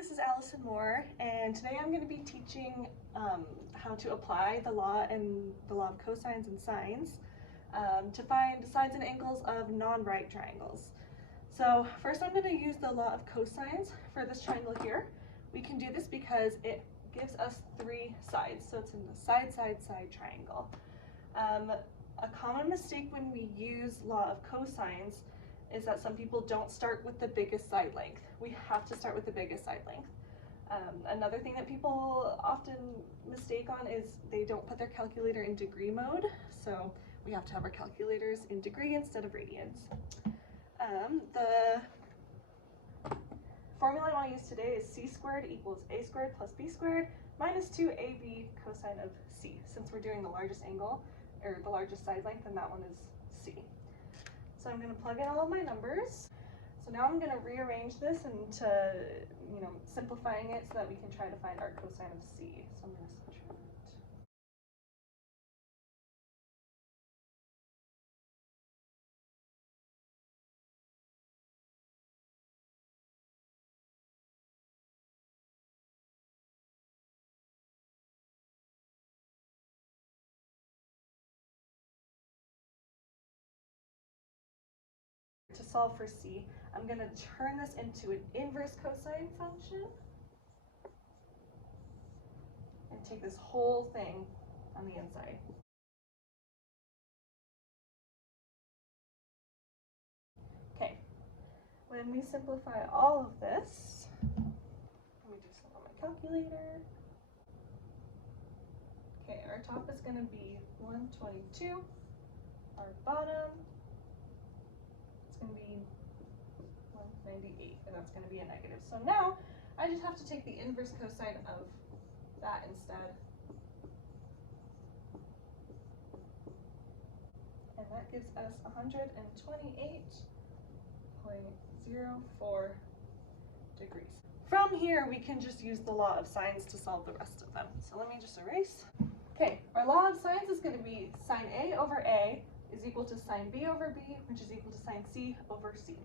this is Allison Moore, and today I'm going to be teaching how to apply the law of cosines and sines to find sides and angles of non-right triangles. So first I'm going to use the law of cosines for this triangle here. We can do this because it gives us three sides, so it's in the side, side, side triangle. A common mistake when we use law of cosines is that some people don't start with the biggest side length. We have to start with the biggest side length. Another thing that people often mistake on is they don't put their calculator in degree mode, so we have to have our calculators in degree instead of radians. The formula I want to use today is c squared equals a squared plus b squared minus 2ab cosine of c. Since we're doing the largest angle, or the largest side length, and that one is c. So I'm going to plug in all of my numbers. So now I'm going to rearrange this into, simplifying it so that we can try to find our cosine of c. So I'm going to subtract. To solve for c, I'm going to turn this into an inverse cosine function and take this whole thing on the inside. Okay, when we simplify all of this, let me do some on my calculator. Okay, our top is going to be 122, our bottom is going to be 198, and that's going to be a negative. So now I just have to take the inverse cosine of that instead. And that gives us 128.04 degrees. From here, we can just use the law of sines to solve the rest of them. So let me just erase. Okay, our law of sines is going to be sine A over A is equal to sine B over B, which is equal to sine C over C.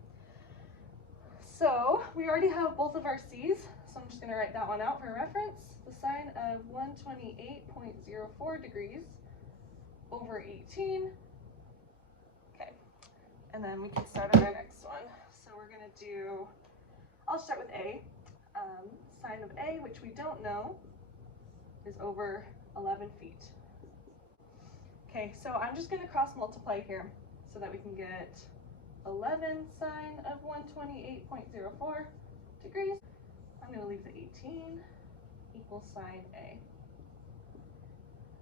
So we already have both of our C's, so I'm just going to write that one out for reference. The sine of 128.04 degrees over 18. Okay, and then we can start on our next one. So we're going to do, I'll start with A. Sine of A, which we don't know, is over 11 feet. Okay, so I'm just going to cross multiply here so that we can get 11 sine of 128.04 degrees. I'm going to leave the 18 equals sine A.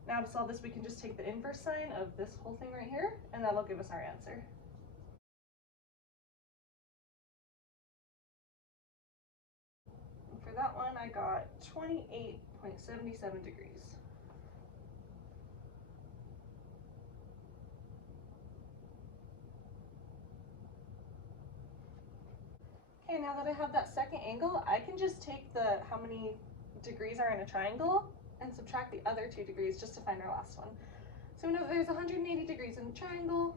Now to solve this, we can just take the inverse sine of this whole thing right here, and that'll give us our answer. And for that one, I got 28.77 degrees. Okay, now that I have that second angle, I can just take how many degrees are in a triangle and subtract the other 2 degrees just to find our last one. So we know that there's 180 degrees in the triangle.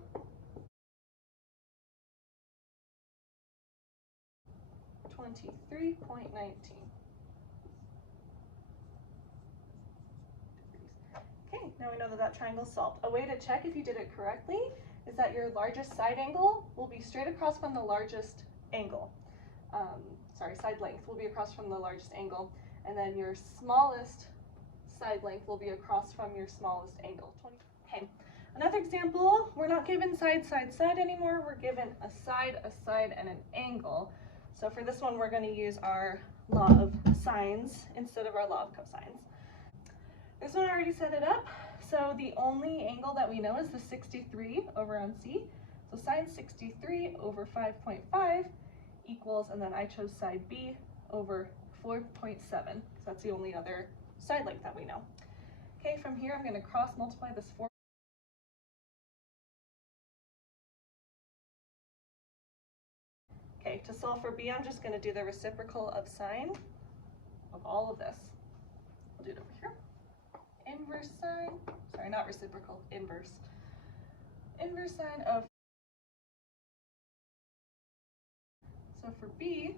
$23.19. Okay, now we know that that triangle's solved. A way to check if you did it correctly is that your largest side angle will be straight across from the largest angle. Side length will be across from the largest angle, and then your smallest side length will be across from your smallest angle. Okay, another example, we're not given side, side, side anymore, we're given a side, and an angle. So for this one, we're going to use our law of sines instead of our law of cosines. This one I already set it up, so the only angle that we know is the 63 over on C. So sine 63 over 5.5 equals, and then I chose side B over 4.7. So that's the only other side length that we know. Okay, from here I'm going to cross multiply this 4. Okay, to solve for B, I'm just going to do the reciprocal of sine of all of this. I'll do it over here. Inverse sine, sorry, not reciprocal, inverse. Inverse sine of, so for B,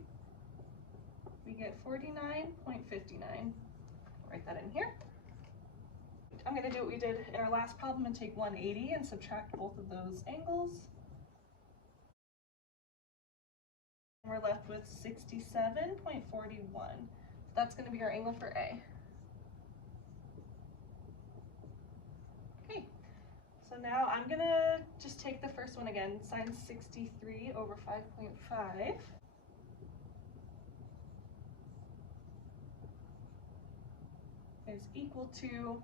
we get 49.59. Write that in here. I'm going to do what we did in our last problem and take 180 and subtract both of those angles. We're left with 67.41. So that's going to be our angle for A. Okay, so now I'm going to just take the first one again, sine 63 over 5.5. Is equal to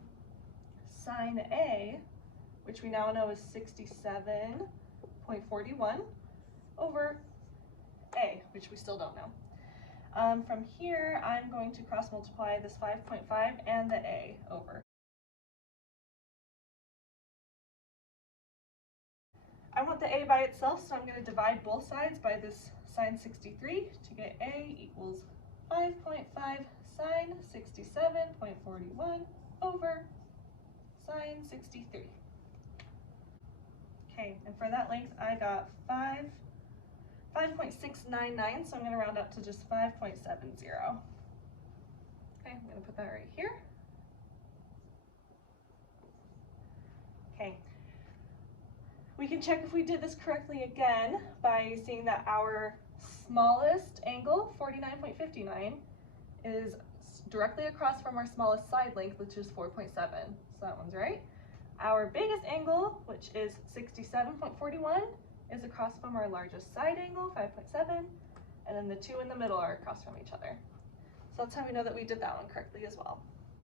sine A, which we now know is 67.41, over A, which we still don't know. From here, I'm going to cross multiply this 5.5 and the A over. I want the A by itself, so I'm going to divide both sides by this sine 63 to get A equals 5.5 sine 67.41 over sine 63. Okay, and for that length I got 5.699, so I'm going to round up to just 5.70. Okay, I'm going to put that right here. Okay, we can check if we did this correctly again by seeing that our smallest angle, 49.59, is directly across from our smallest side length, which is 4.7, so that one's right. Our biggest angle, which is 67.41, is across from our largest side angle, 5.7, and then the two in the middle are across from each other. So that's how we know that we did that one correctly as well.